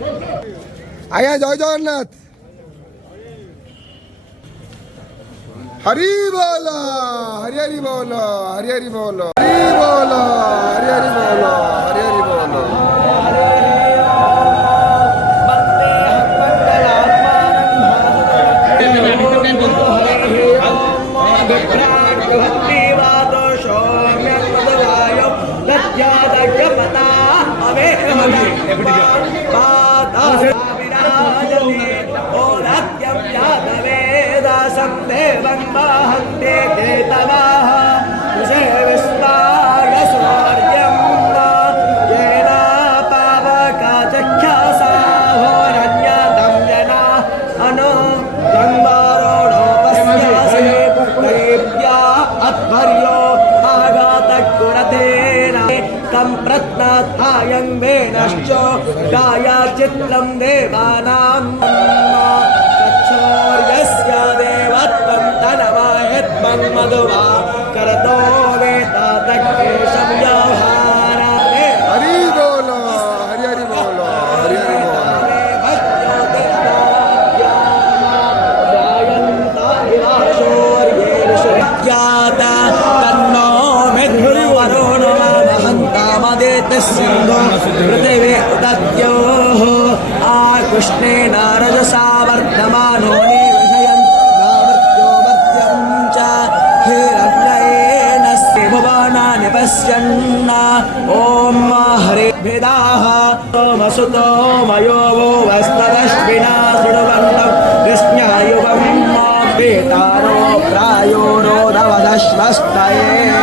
आया जय जगन्नाथ हरि बोलो हरि हरि बोलो हरि हरि बोलो हरि बोलो हरि हरि बोलो हरि हरि बोलो प्रत्नाथायं वेनश्च गाया चित्रं देवानां तच्छौर्यस्य देवत्वं तनवाहित्वं मधुवा करतो वेतादग्रेशं व्यवहारादे हरि बोलो हरि हरि बोलो हरि हरि बोलो सिंहो पृथिवी उदद्योः आकृष्णेन रजसा वर्धमानो निविशयन् नामर्त्यो मर्त्यं च हिरण्येन भुवनानि पश्यन् ॐ हरिभिदाः सोमसुतो मयो वो वस्तदश्विना शृण्वन्तं कृष्णायुवं वेतारो प्रायो रोधवदश्वस्तये